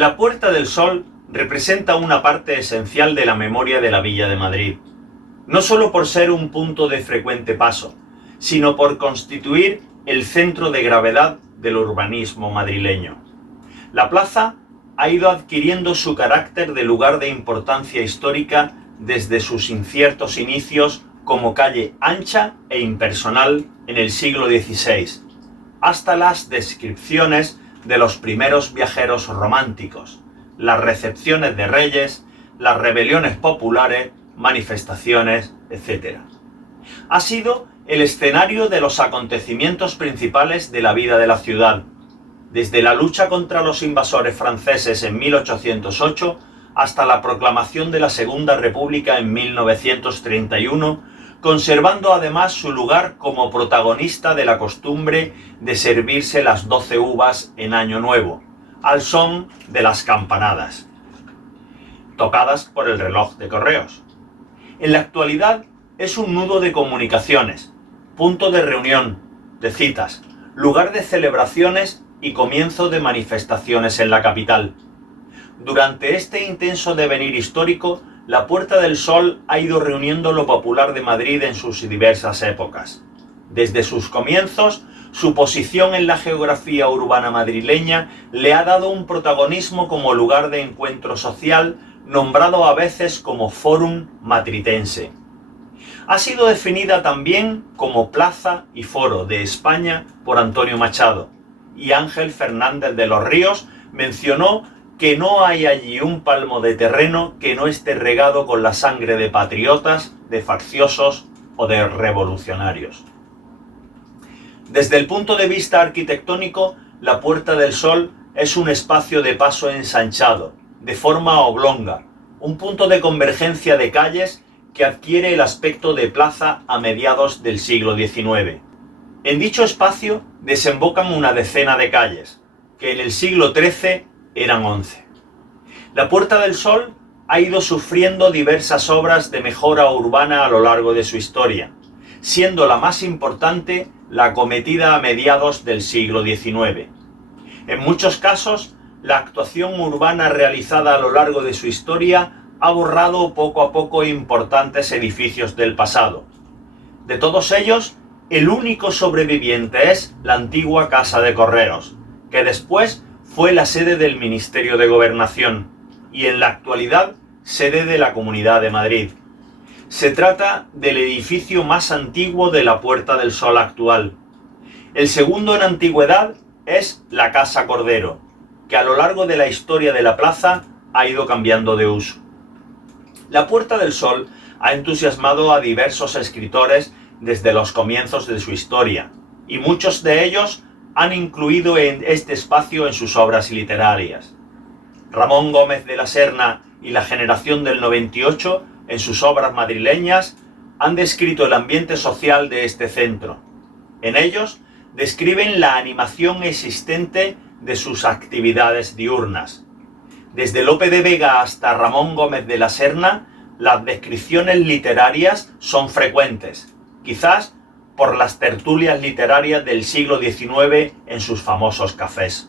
La Puerta del Sol representa una parte esencial de la memoria de la Villa de Madrid, no solo por ser un punto de frecuente paso, sino por constituir el centro de gravedad del urbanismo madrileño. La plaza ha ido adquiriendo su carácter de lugar de importancia histórica desde sus inciertos inicios como calle ancha e impersonal en el siglo XVI, hasta las descripciones de los primeros viajeros románticos, las recepciones de reyes, las rebeliones populares, manifestaciones, etc. Ha sido el escenario de los acontecimientos principales de la vida de la ciudad, desde la lucha contra los invasores franceses en 1808 hasta la proclamación de la Segunda República en 1931, conservando además su lugar como protagonista de la costumbre de servirse las 12 uvas en Año Nuevo, al son de las campanadas, tocadas por el reloj de correos. En la actualidad es un nudo de comunicaciones, punto de reunión, de citas, lugar de celebraciones y comienzo de manifestaciones en la capital. Durante este intenso devenir histórico, la Puerta del Sol ha ido reuniendo lo popular de Madrid en sus diversas épocas. Desde sus comienzos, su posición en la geografía urbana madrileña le ha dado un protagonismo como lugar de encuentro social, nombrado a veces como Fórum Matritense. Ha sido definida también como Plaza y Foro de España por Antonio Machado, y Ángel Fernández de los Ríos mencionó que no hay allí un palmo de terreno que no esté regado con la sangre de patriotas, de facciosos o de revolucionarios. Desde el punto de vista arquitectónico, la Puerta del Sol es un espacio de paso ensanchado, de forma oblonga, un punto de convergencia de calles que adquiere el aspecto de plaza a mediados del siglo XIX. En dicho espacio desembocan una decena de calles, que en el siglo XIII eran 11. La Puerta del Sol ha ido sufriendo diversas obras de mejora urbana a lo largo de su historia, siendo la más importante la acometida a mediados del siglo XIX. En muchos casos, la actuación urbana realizada a lo largo de su historia ha borrado poco a poco importantes edificios del pasado. De todos ellos, el único sobreviviente es la antigua Casa de Correos, que después fue la sede del Ministerio de Gobernación y en la actualidad sede de la Comunidad de Madrid. Se trata del edificio más antiguo de la Puerta del Sol actual. El segundo en antigüedad es la Casa Cordero, que a lo largo de la historia de la plaza ha ido cambiando de uso. La Puerta del Sol ha entusiasmado a diversos escritores desde los comienzos de su historia, y muchos de ellos han incluido en este espacio en sus obras literarias. Ramón Gómez de la Serna y la generación del 98, en sus obras madrileñas, han descrito el ambiente social de este centro. En ellos describen la animación existente de sus actividades diurnas. Desde Lope de Vega hasta Ramón Gómez de la Serna, las descripciones literarias son frecuentes, quizás por las tertulias literarias del siglo XIX en sus famosos cafés.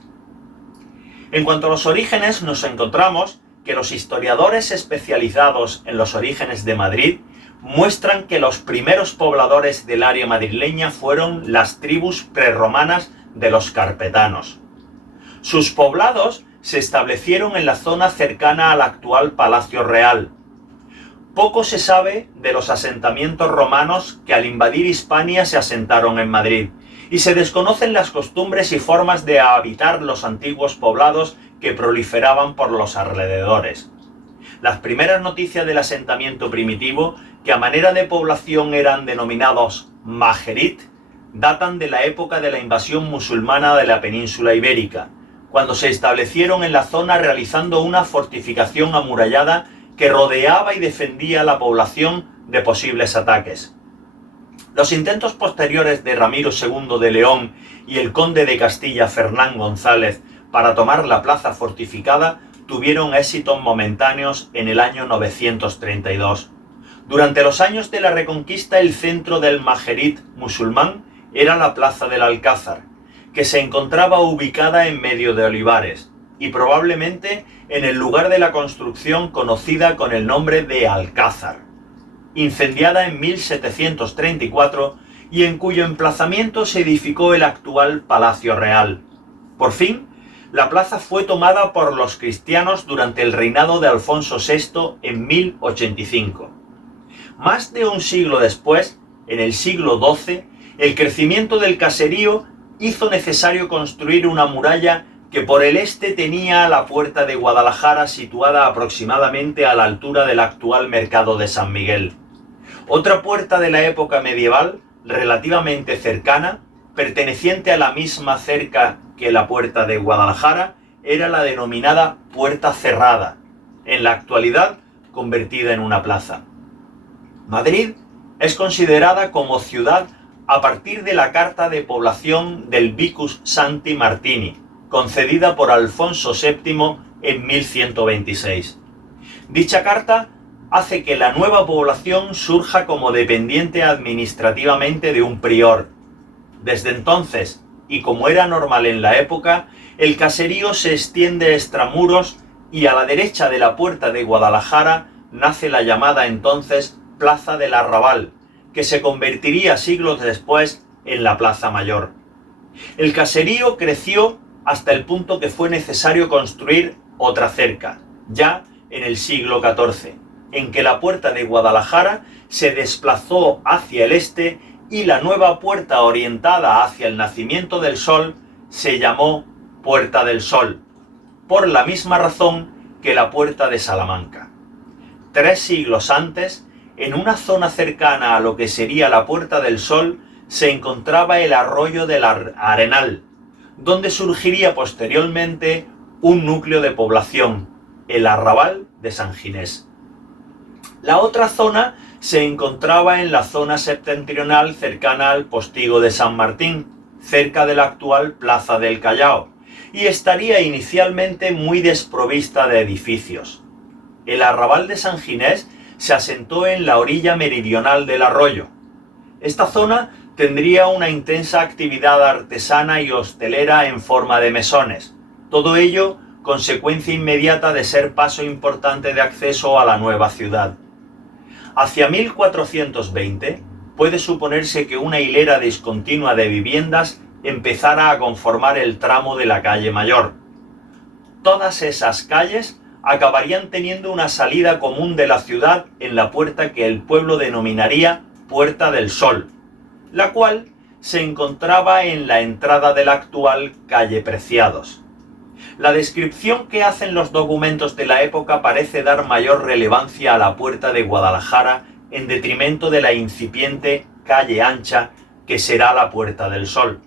En cuanto a los orígenes, nos encontramos que los historiadores especializados en los orígenes de Madrid muestran que los primeros pobladores del área madrileña fueron las tribus prerromanas de los carpetanos. Sus poblados se establecieron en la zona cercana al actual Palacio Real. Poco se sabe de los asentamientos romanos que al invadir Hispania se asentaron en Madrid, y se desconocen las costumbres y formas de habitar los antiguos poblados que proliferaban por los alrededores. Las primeras noticias del asentamiento primitivo, que a manera de población eran denominados Majerit, datan de la época de la invasión musulmana de la península ibérica, cuando se establecieron en la zona realizando una fortificación amurallada que rodeaba y defendía a la población de posibles ataques. Los intentos posteriores de Ramiro II de León y el conde de Castilla Fernán González para tomar la plaza fortificada tuvieron éxitos momentáneos en el año 932. Durante los años de la Reconquista, el centro del Majerit musulmán era la plaza del Alcázar, que se encontraba ubicada en medio de olivares, y probablemente en el lugar de la construcción conocida con el nombre de Alcázar, incendiada en 1734 y en cuyo emplazamiento se edificó el actual Palacio Real. Por fin, la plaza fue tomada por los cristianos durante el reinado de Alfonso VI en 1085. Más de un siglo después, en el siglo XII, el crecimiento del caserío hizo necesario construir una muralla que por el este tenía la puerta de Guadalajara situada aproximadamente a la altura del actual mercado de San Miguel. Otra puerta de la época medieval, relativamente cercana, perteneciente a la misma cerca que la puerta de Guadalajara, era la denominada Puerta Cerrada, en la actualidad convertida en una plaza. Madrid es considerada como ciudad a partir de la Carta de Población del Vicus Sancti Martini, concedida por Alfonso VII en 1126. Dicha carta hace que la nueva población surja como dependiente administrativamente de un prior. Desde entonces, y como era normal en la época, el caserío se extiende extramuros y a la derecha de la puerta de Guadalajara nace la llamada entonces Plaza del Arrabal, que se convertiría siglos después en la Plaza Mayor. El caserío creció hasta el punto que fue necesario construir otra cerca, ya en el siglo XIV, en que la puerta de Guadalajara se desplazó hacia el este y la nueva puerta orientada hacia el nacimiento del sol se llamó Puerta del Sol, por la misma razón que la Puerta de Salamanca. 3 siglos antes, en una zona cercana a lo que sería la Puerta del Sol, se encontraba el arroyo del Arenal, donde surgiría posteriormente un núcleo de población, el arrabal de San Ginés. La otra zona se encontraba en la zona septentrional cercana al Postigo de San Martín, cerca de la actual Plaza del Callao, y estaría inicialmente muy desprovista de edificios. El arrabal de San Ginés se asentó en la orilla meridional del arroyo. Esta zona tendría una intensa actividad artesana y hostelera en forma de mesones, todo ello consecuencia inmediata de ser paso importante de acceso a la nueva ciudad. Hacia 1420 puede suponerse que una hilera discontinua de viviendas empezara a conformar el tramo de la calle Mayor. Todas esas calles acabarían teniendo una salida común de la ciudad en la puerta que el pueblo denominaría Puerta del Sol, la cual se encontraba en la entrada de la actual calle Preciados. La descripción que hacen los documentos de la época parece dar mayor relevancia a la Puerta de Guadalajara en detrimento de la incipiente calle ancha que será la Puerta del Sol.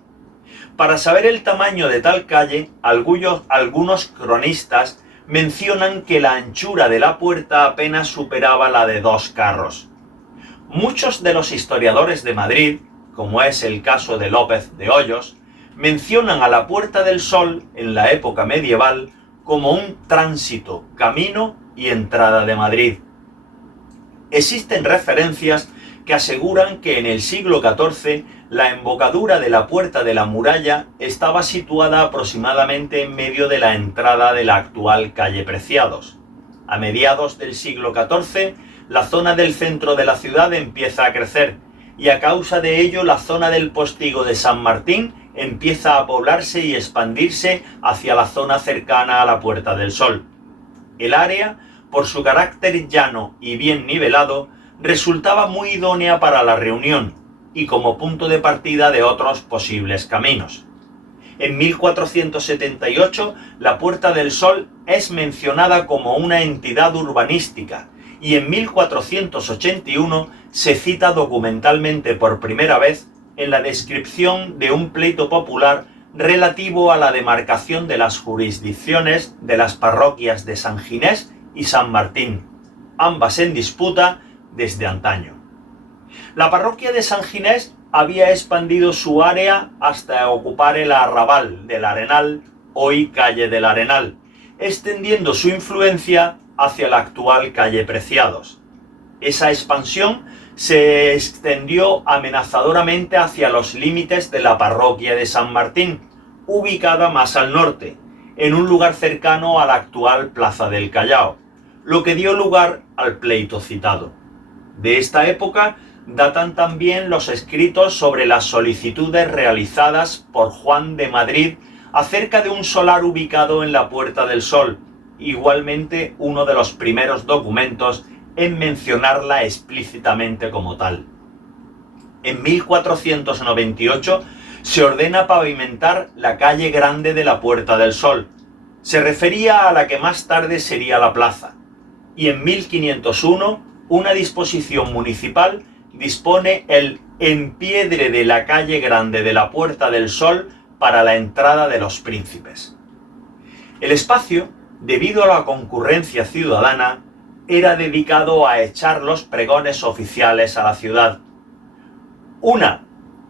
Para saber el tamaño de tal calle, algunos cronistas mencionan que la anchura de la puerta apenas superaba la de 2 carros. Muchos de los historiadores de Madrid, como es el caso de López de Hoyos, mencionan a la Puerta del Sol en la época medieval como un tránsito, camino y entrada de Madrid. Existen referencias que aseguran que en el siglo XIV la embocadura de la Puerta de la Muralla estaba situada aproximadamente en medio de la entrada de la actual calle Preciados. A mediados del siglo XIV, la zona del centro de la ciudad empieza a crecer y a causa de ello la zona del Postigo de San Martín empieza a poblarse y expandirse hacia la zona cercana a la Puerta del Sol. El área, por su carácter llano y bien nivelado, resultaba muy idónea para la reunión y como punto de partida de otros posibles caminos. En 1478, la Puerta del Sol es mencionada como una entidad urbanística y en 1481 se cita documentalmente por primera vez en la descripción de un pleito popular relativo a la demarcación de las jurisdicciones de las parroquias de San Ginés y San Martín, ambas en disputa desde antaño. La parroquia de San Ginés había expandido su área hasta ocupar el arrabal del Arenal, hoy calle del Arenal, extendiendo su influencia hacia la actual calle Preciados. Esa expansión se extendió amenazadoramente hacia los límites de la parroquia de San Martín, ubicada más al norte, en un lugar cercano a la actual Plaza del Callao, lo que dio lugar al pleito citado. De esta época datan también los escritos sobre las solicitudes realizadas por Juan de Madrid acerca de un solar ubicado en la Puerta del Sol, igualmente uno de los primeros documentos en mencionarla explícitamente como tal. En 1498 se ordena pavimentar la calle grande de la Puerta del Sol. Se refería a la que más tarde sería la plaza. Y en 1501 una disposición municipal dispone el empiedre de la calle grande de la Puerta del Sol para la entrada de los príncipes. El espacio, debido a la concurrencia ciudadana, era dedicado a echar los pregones oficiales a la ciudad. Una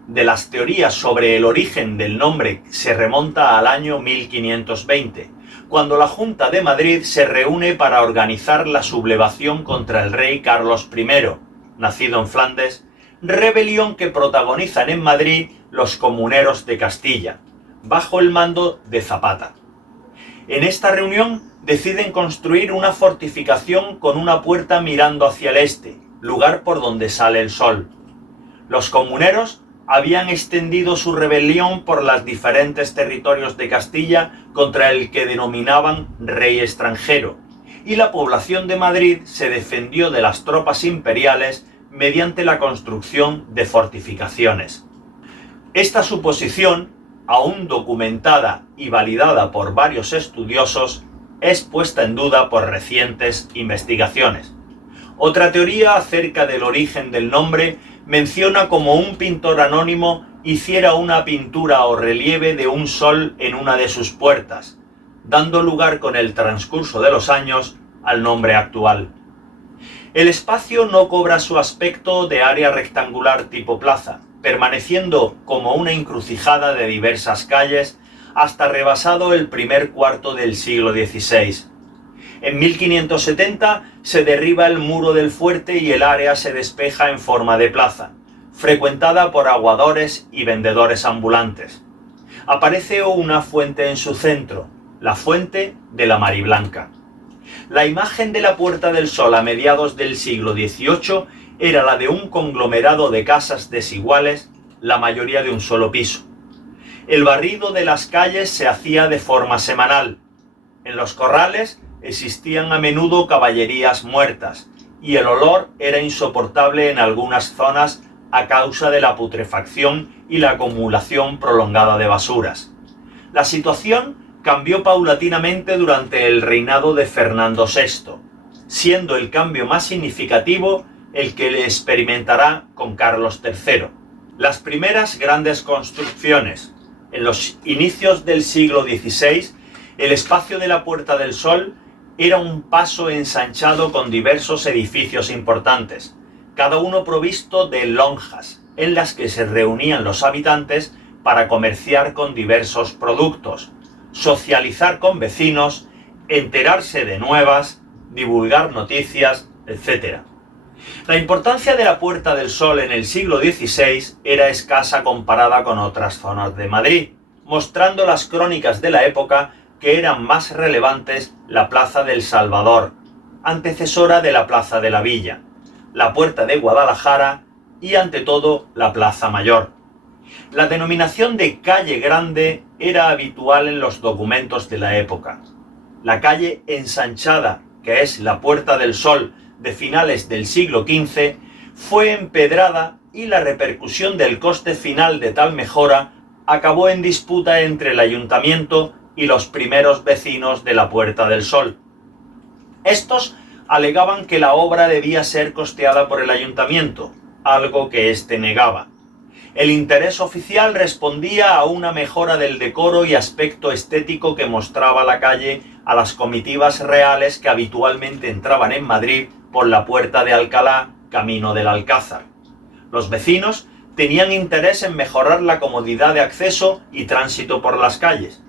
de las teorías sobre el origen del nombre se remonta al año 1520, cuando la Junta de Madrid se reúne para organizar la sublevación contra el rey Carlos I, nacido en Flandes, rebelión que protagonizan en Madrid los comuneros de Castilla, bajo el mando de Zapata. En esta reunión deciden construir una fortificación con una puerta mirando hacia el este, lugar por donde sale el sol. Los comuneros habían extendido su rebelión por los diferentes territorios de Castilla contra el que denominaban rey extranjero, y la población de Madrid se defendió de las tropas imperiales mediante la construcción de fortificaciones. Esta suposición, aún documentada y validada por varios estudiosos, es puesta en duda por recientes investigaciones. Otra teoría acerca del origen del nombre menciona como un pintor anónimo hiciera una pintura o relieve de un sol en una de sus puertas, dando lugar con el transcurso de los años al nombre actual. El espacio no cobra su aspecto de área rectangular tipo plaza, permaneciendo como una encrucijada de diversas calles hasta rebasado el primer cuarto del siglo XVI. En 1570 se derriba el muro del fuerte y el área se despeja en forma de plaza, frecuentada por aguadores y vendedores ambulantes. Aparece una fuente en su centro, la fuente de la Mariblanca. La imagen de la Puerta del Sol a mediados del siglo XVIII era la de un conglomerado de casas desiguales, la mayoría de un solo piso. El barrido de las calles se hacía de forma semanal. En los corrales existían a menudo caballerías muertas, y el olor era insoportable en algunas zonas a causa de la putrefacción y la acumulación prolongada de basuras. La situación cambió paulatinamente durante el reinado de Fernando VI, siendo el cambio más significativo el que le experimentará con Carlos III. Las primeras grandes construcciones. En los inicios del siglo XVI, el espacio de la Puerta del Sol era un paso ensanchado con diversos edificios importantes, cada uno provisto de lonjas, en las que se reunían los habitantes para comerciar con diversos productos, socializar con vecinos, enterarse de nuevas, divulgar noticias, etc. La importancia de la Puerta del Sol en el siglo XVI era escasa comparada con otras zonas de Madrid, mostrando las crónicas de la época que eran más relevantes la Plaza del Salvador, antecesora de la Plaza de la Villa, la Puerta de Guadalajara y ante todo la Plaza Mayor. La denominación de calle grande era habitual en los documentos de la época. La calle ensanchada, que es la Puerta del Sol de finales del siglo XV, fue empedrada y la repercusión del coste final de tal mejora acabó en disputa entre el ayuntamiento y los primeros vecinos de la Puerta del Sol. Estos alegaban que la obra debía ser costeada por el ayuntamiento, algo que éste negaba. El interés oficial respondía a una mejora del decoro y aspecto estético que mostraba la calle a las comitivas reales que habitualmente entraban en Madrid por la Puerta de Alcalá, camino del Alcázar. Los vecinos tenían interés en mejorar la comodidad de acceso y tránsito por las calles.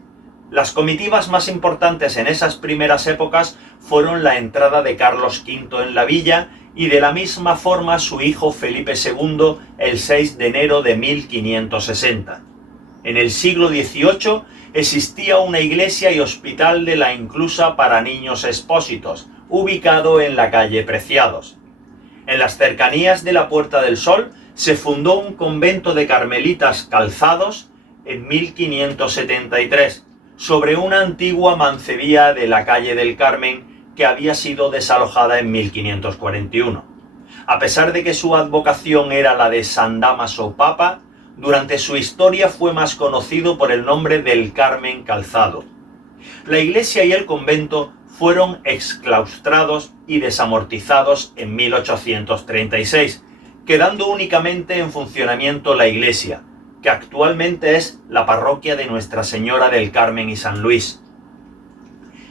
Las comitivas más importantes en esas primeras épocas fueron la entrada de Carlos V en la villa y de la misma forma su hijo Felipe II el 6 de enero de 1560. En el siglo XVIII, existía una iglesia y hospital de la Inclusa para niños expósitos, ubicado en la calle Preciados. En las cercanías de la Puerta del Sol se fundó un convento de carmelitas calzados en 1573, sobre una antigua mancebía de la calle del Carmen que había sido desalojada en 1541. A pesar de que su advocación era la de San Dámaso Papa, durante su historia fue más conocido por el nombre del Carmen Calzado. La iglesia y el convento fueron exclaustrados y desamortizados en 1836, quedando únicamente en funcionamiento la iglesia, que actualmente es la parroquia de Nuestra Señora del Carmen y San Luis.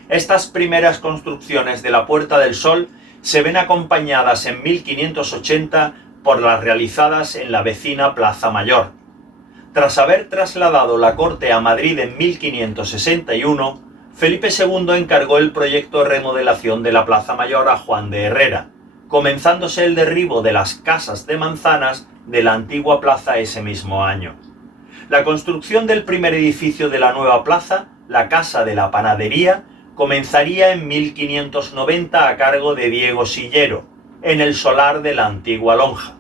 Estas primeras construcciones de la Puerta del Sol se ven acompañadas en 1580 por las realizadas en la vecina Plaza Mayor. Tras haber trasladado la corte a Madrid en 1561, Felipe II encargó el proyecto de remodelación de la Plaza Mayor a Juan de Herrera, comenzándose el derribo de las casas de manzanas de la antigua plaza ese mismo año. La construcción del primer edificio de la nueva plaza, la Casa de la Panadería, comenzaría en 1590 a cargo de Diego Sillero, en el solar de la antigua lonja.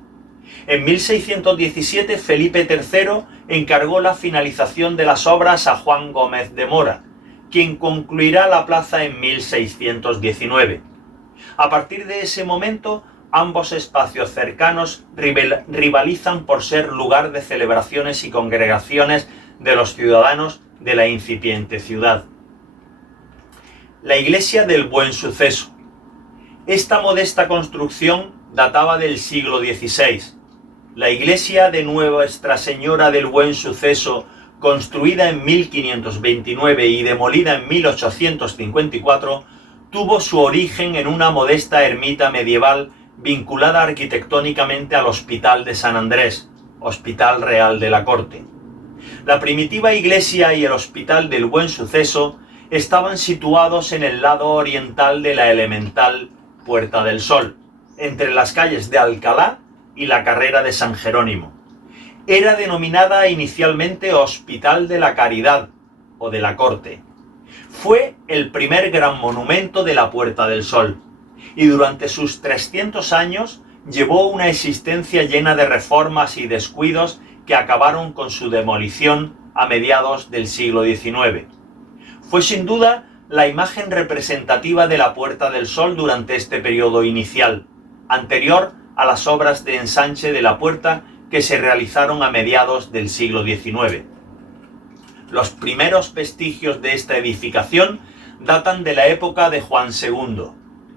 En 1617 Felipe III encargó la finalización de las obras a Juan Gómez de Mora, quien concluirá la plaza en 1619. A partir de ese momento, ambos espacios cercanos rivalizan por ser lugar de celebraciones y congregaciones de los ciudadanos de la incipiente ciudad. La Iglesia del Buen Suceso. Esta modesta construcción databa del siglo XVI. La iglesia de Nuestra Señora del Buen Suceso, construida en 1529 y demolida en 1854, tuvo su origen en una modesta ermita medieval vinculada arquitectónicamente al Hospital de San Andrés, Hospital Real de la Corte. La primitiva iglesia y el Hospital del Buen Suceso estaban situados en el lado oriental de la elemental Puerta del Sol, entre las calles de Alcalá y la carrera de San Jerónimo. Era denominada inicialmente Hospital de la Caridad o de la Corte. Fue el primer gran monumento de la Puerta del Sol y durante sus 300 años llevó una existencia llena de reformas y descuidos que acabaron con su demolición a mediados del siglo XIX. Fue sin duda la imagen representativa de la Puerta del Sol durante este periodo inicial, anterior a las obras de ensanche de la puerta que se realizaron a mediados del siglo XIX. Los primeros vestigios de esta edificación datan de la época de Juan II.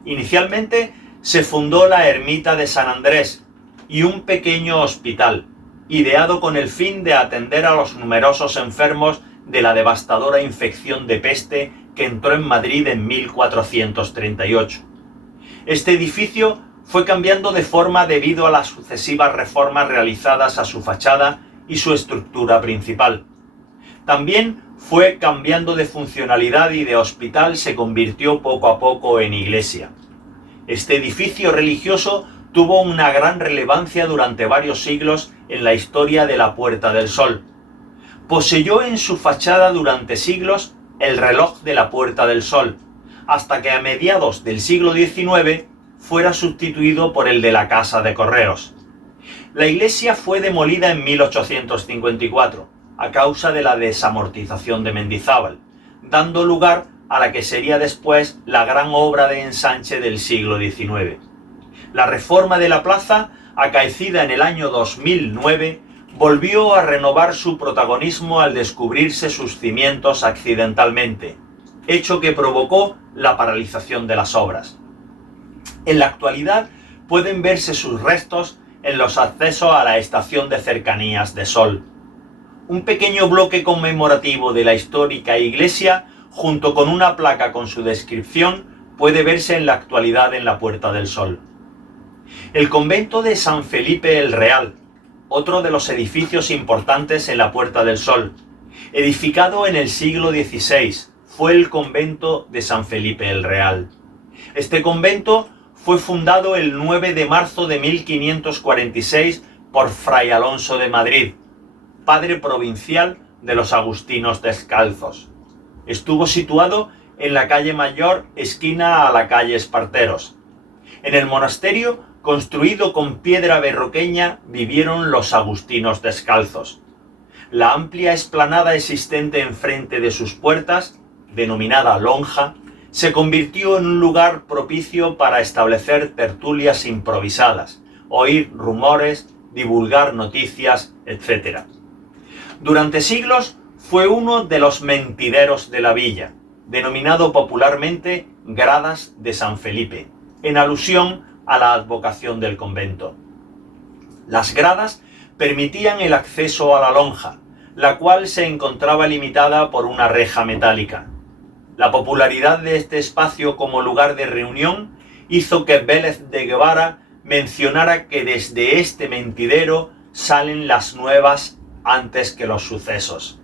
Inicialmente se fundó la ermita de San Andrés y un pequeño hospital, ideado con el fin de atender a los numerosos enfermos de la devastadora infección de peste que entró en Madrid en 1438. Este edificio fue cambiando de forma debido a las sucesivas reformas realizadas a su fachada y su estructura principal. También fue cambiando de funcionalidad y de hospital se convirtió poco a poco en iglesia. Este edificio religioso tuvo una gran relevancia durante varios siglos en la historia de la Puerta del Sol. Poseyó en su fachada durante siglos el reloj de la Puerta del Sol, hasta que a mediados del siglo XIX fuera sustituido por el de la Casa de Correos. La iglesia fue demolida en 1854, a causa de la desamortización de Mendizábal, dando lugar a la que sería después la gran obra de ensanche del siglo XIX. La reforma de la plaza, acaecida en el año 2009, volvió a renovar su protagonismo al descubrirse sus cimientos accidentalmente, hecho que provocó la paralización de las obras. En la actualidad pueden verse sus restos en los accesos a la estación de cercanías de Sol. Un pequeño bloque conmemorativo de la histórica iglesia, junto con una placa con su descripción, puede verse en la actualidad en la Puerta del Sol. El convento de San Felipe el Real, otro de los edificios importantes en la Puerta del Sol, edificado en el siglo XVI, fue el convento de San Felipe el Real. Este convento fue fundado el 9 de marzo de 1546 por Fray Alonso de Madrid, padre provincial de los agustinos descalzos. Estuvo situado en la calle Mayor, esquina a la calle Esparteros. En el monasterio, construido con piedra berroqueña, vivieron los agustinos descalzos. La amplia explanada existente enfrente de sus puertas, denominada lonja, se convirtió en un lugar propicio para establecer tertulias improvisadas, oír rumores, divulgar noticias, etc. Durante siglos fue uno de los mentideros de la villa, denominado popularmente Gradas de San Felipe, en alusión a la advocación del convento. Las gradas permitían el acceso a la lonja, la cual se encontraba limitada por una reja metálica. La popularidad de este espacio como lugar de reunión hizo que Vélez de Guevara mencionara que desde este mentidero salen las nuevas antes que los sucesos.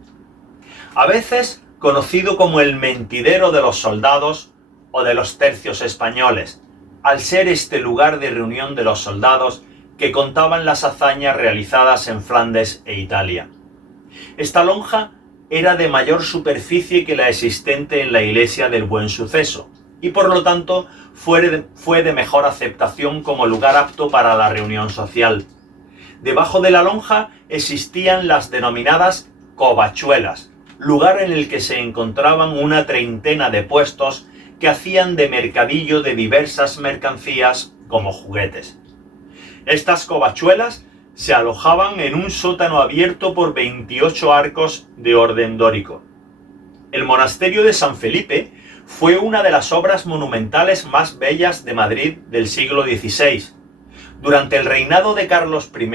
A veces conocido como el mentidero de los soldados o de los tercios españoles, al ser este lugar de reunión de los soldados que contaban las hazañas realizadas en Flandes e Italia. Esta lonja era de mayor superficie que la existente en la iglesia del Buen Suceso, y por lo tanto fue de mejor aceptación como lugar apto para la reunión social. Debajo de la lonja existían las denominadas covachuelas, lugar en el que se encontraban una treintena de puestos que hacían de mercadillo de diversas mercancías como juguetes. Estas covachuelas se alojaban en un sótano abierto por 28 arcos de orden dórico. El monasterio de San Felipe fue una de las obras monumentales más bellas de Madrid del siglo XVI. Durante el reinado de Carlos I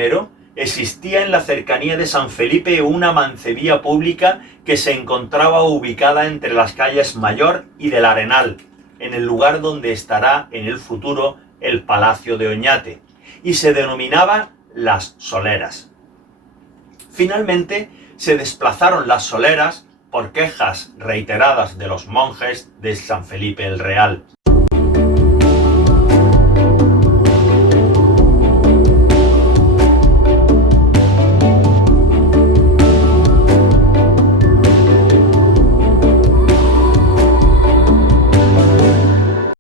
existía en la cercanía de San Felipe una mancebía pública que se encontraba ubicada entre las calles Mayor y del Arenal, en el lugar donde estará en el futuro el Palacio de Oñate, y se denominaba Las Soleras. Finalmente se desplazaron las soleras por quejas reiteradas de los monjes de San Felipe el Real.